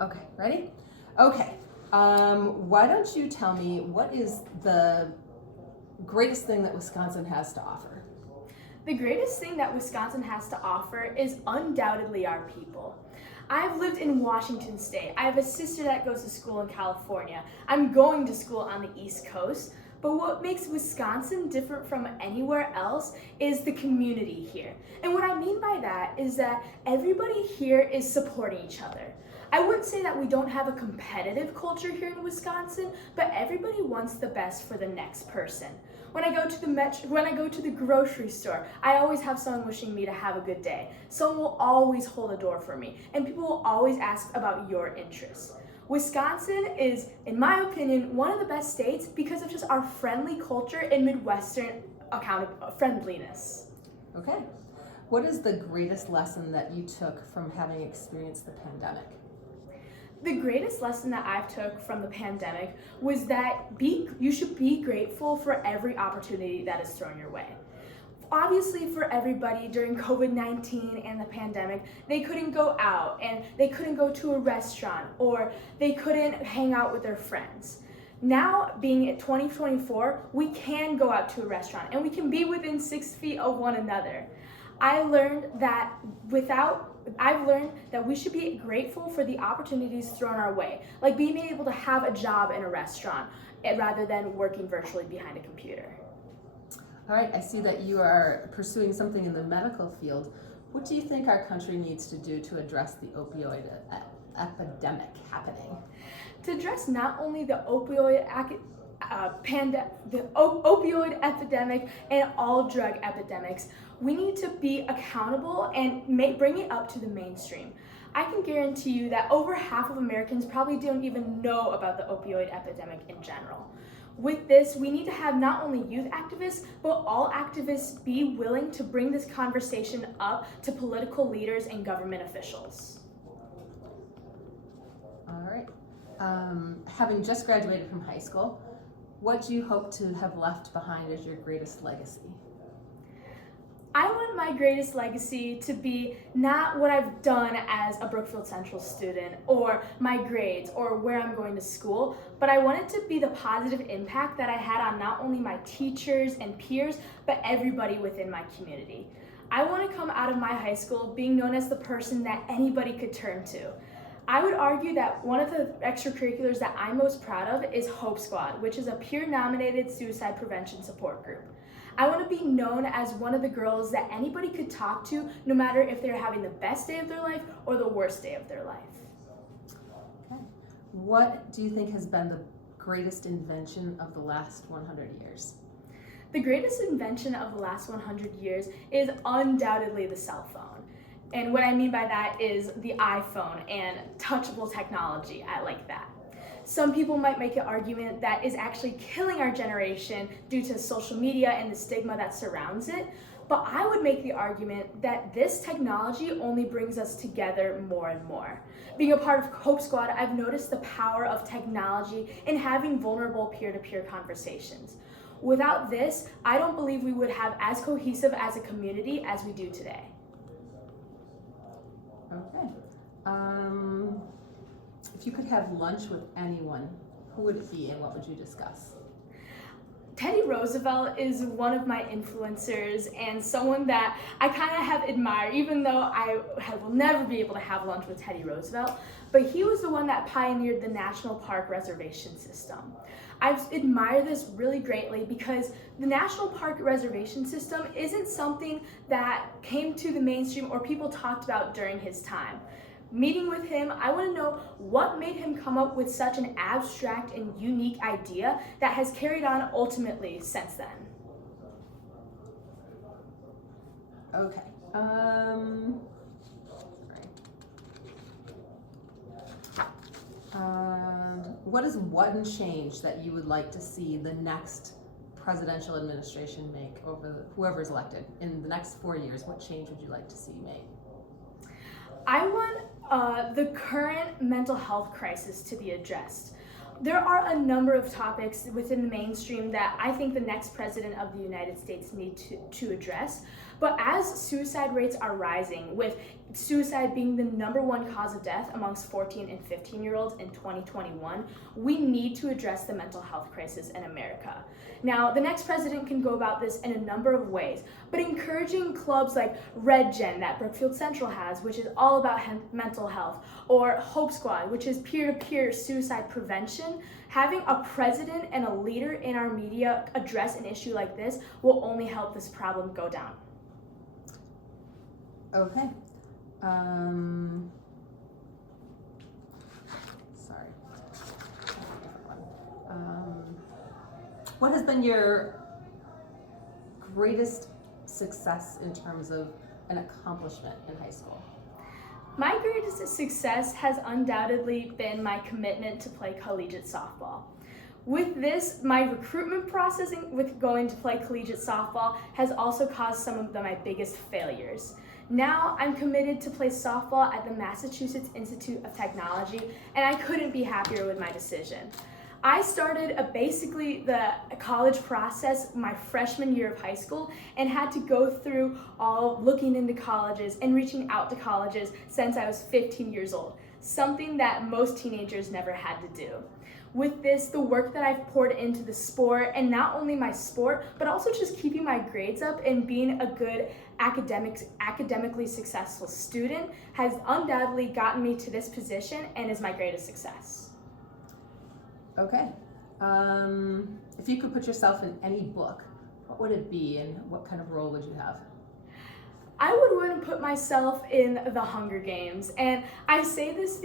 Okay, ready? Okay. Why don't you tell me what is the greatest thing that Wisconsin has to offer? The greatest thing that Wisconsin has to offer is undoubtedly our people. I've lived in Washington State. I have a sister that goes to school in California. I'm going to school on the East Coast. But what makes Wisconsin different from anywhere else is the community here. And what I mean by that is that everybody here is supporting each other. I wouldn't say that we don't have a competitive culture here in Wisconsin, but everybody wants the best for the next person. When I go to the grocery store, I always have someone wishing me to have a good day. Someone will always hold a door for me, and people will always ask about your interests. Wisconsin is, in my opinion, one of the best states because of just our friendly culture and Midwestern friendliness. Okay. What is the greatest lesson that you took from having experienced the pandemic? The greatest lesson that I've took from the pandemic was that you should be grateful for every opportunity that is thrown your way. Obviously, for everybody during COVID-19 and the pandemic, they couldn't go out and they couldn't go to a restaurant or they couldn't hang out with their friends. Now, being at 2024, we can go out to a restaurant and we can be within 6 feet of one another. I learned that I've learned that we should be grateful for the opportunities thrown our way, like being able to have a job in a restaurant rather than working virtually behind a computer. All right, I see that you are pursuing something in the medical field. What do you think our country needs to do to address the opioid epidemic happening? To address not only the opioid opioid epidemic and all drug epidemics, we need to be accountable and bring it up to the mainstream. I can guarantee you that over half of Americans probably don't even know about the opioid epidemic in general. With this, we need to have not only youth activists, but all activists be willing to bring this conversation up to political leaders and government officials. All right. Having just graduated from high school, what do you hope to have left behind as your greatest legacy? I want my greatest legacy to be not what I've done as a Brookfield Central student or my grades or where I'm going to school, but I want it to be the positive impact that I had on not only my teachers and peers, but everybody within my community. I want to come out of my high school being known as the person that anybody could turn to. I would argue that one of the extracurriculars that I'm most proud of is Hope Squad, which is a peer-nominated suicide prevention support group. I want to be known as one of the girls that anybody could talk to, no matter if they're having the best day of their life or the worst day of their life. Okay. What do you think has been the greatest invention of the last 100 years? The greatest invention of the last 100 years is undoubtedly the cell phone. And what I mean by that is the iPhone and touchable technology. I like that. Some people might make an argument that is actually killing our generation due to social media and the stigma that surrounds it. But I would make the argument that this technology only brings us together more and more. Being a part of Hope Squad, I've noticed the power of technology in having vulnerable peer-to-peer conversations. Without this, I don't believe we would have as cohesive as a community as we do today. Okay. If you could have lunch with anyone, who would it be and what would you discuss? Teddy Roosevelt is one of my influencers and someone that I kind of have admired, even though will never be able to have lunch with Teddy Roosevelt, but he was the one that pioneered the National Park Reservation System. I've admired this really greatly because the National Park Reservation System isn't something that came to the mainstream or people talked about during his time. Meeting with him, I want to know what made him come up with such an abstract and unique idea that has carried on ultimately since then. Okay. What is one change that you would like to see the next presidential administration make over whoever's elected in the next 4 years? What change would you like to see made? I want the current mental health crisis to be addressed. There are a number of topics within the mainstream that I think the next president of the United States needs to address, But as suicide rates are rising, with suicide being the #1 cause of death amongst 14 and 15-year-olds in 2021, we need to address the mental health crisis in America. Now, the next president can go about this in a number of ways, but encouraging clubs like Red Gen that Brookfield Central has, which is all about mental health, or Hope Squad, which is peer-to-peer suicide prevention, having a president and a leader in our media address an issue like this will only help this problem go down. Okay. Sorry. What has been your greatest success in terms of an accomplishment in high school? My greatest success has undoubtedly been my commitment to play collegiate softball. With this, my recruitment process with going to play collegiate softball has also caused some of my biggest failures. Now I'm committed to play softball at the Massachusetts Institute of Technology, and I couldn't be happier with my decision. I started basically the college process my freshman year of high school and had to go through all looking into colleges and reaching out to colleges since I was 15 years old, something that most teenagers never had to do. With this, the work that I've poured into the sport, and not only my sport, but also just keeping my grades up and being a good academically successful student, has undoubtedly gotten me to this position and is my greatest success. Okay. If you could put yourself in any book, what would it be and what kind of role would you have? I would want to put myself in the Hunger Games, and I say this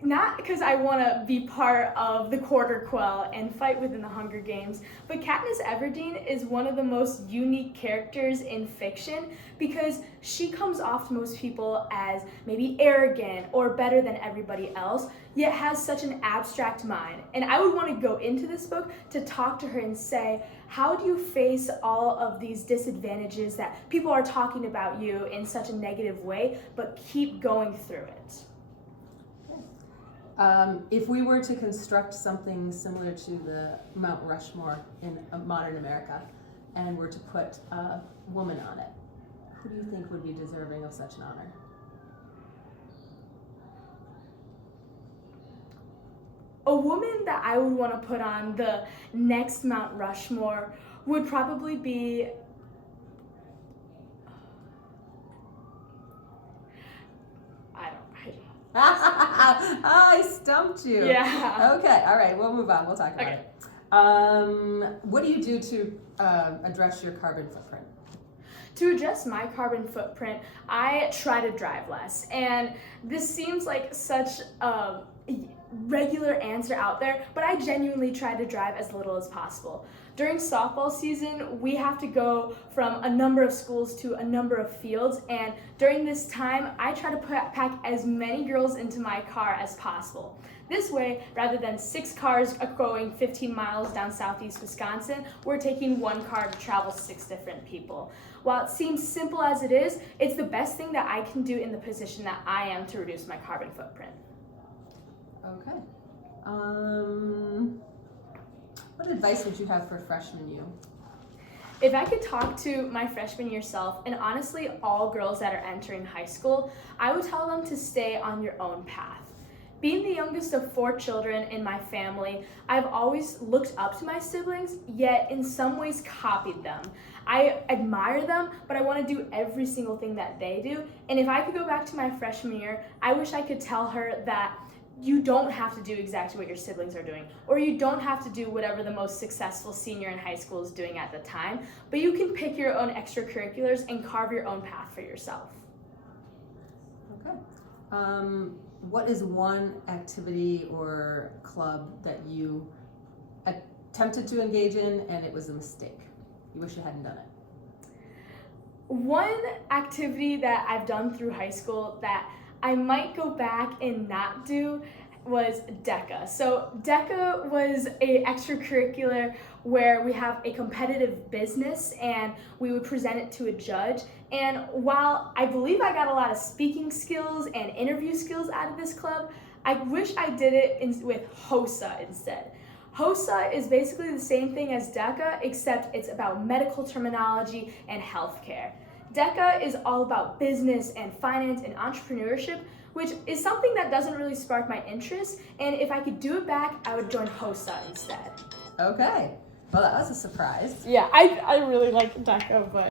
not because I want to be part of the Quarter Quell and fight within the Hunger Games, but Katniss Everdeen is one of the most unique characters in fiction because she comes off to most people as maybe arrogant or better than everybody else, yet has such an abstract mind. And I would want to go into this book to talk to her and say, how do you face all of these disadvantages that people are talking about you in such a negative way, but keep going through it? If we were to construct something similar to the Mount Rushmore in modern America and were to put a woman on it, who do you think would be deserving of such an honor? A woman that I would want to put on the next Mount Rushmore would probably be I stumped you. Yeah. Okay, all right, we'll move on. We'll talk about Okay. it. What do you do to address your carbon footprint? To address my carbon footprint, I try to drive less. And this seems like such a regular answer out there, but I genuinely try to drive as little as possible. During softball season, we have to go from a number of schools to a number of fields, and during this time, I try to pack as many girls into my car as possible. This way, rather than 6 cars going 15 miles down southeast Wisconsin, we're taking 1 car to travel 6 different people. While it seems simple as it is, it's the best thing that I can do in the position that I am to reduce my carbon footprint. Okay. What advice would you have for freshman you? If I could talk to my freshman year self, and honestly all girls that are entering high school, I would tell them to stay on your own path. Being the youngest of 4 children in my family, I've always looked up to my siblings, yet in some ways copied them. I admire them, but I want to do every single thing that they do. And if I could go back to my freshman year, I wish I could tell her that you don't have to do exactly what your siblings are doing, or you don't have to do whatever the most successful senior in high school is doing at the time, but you can pick your own extracurriculars and carve your own path for yourself. Okay. What is one activity or club that you attempted to engage in and it was a mistake? You wish you hadn't done it. One activity that I've done through high school that I might go back and not do was DECA. So DECA was a extracurricular where we have a competitive business and we would present it to a judge. And while I believe I got a lot of speaking skills and interview skills out of this club, I wish I did it with HOSA instead. HOSA is basically the same thing as DECA, except it's about medical terminology and healthcare. DECA is all about business and finance and entrepreneurship, which is something that doesn't really spark my interest, and if I could do it back, I would join HOSA instead. Okay. Well, that was a surprise. Yeah, I really like DECA, but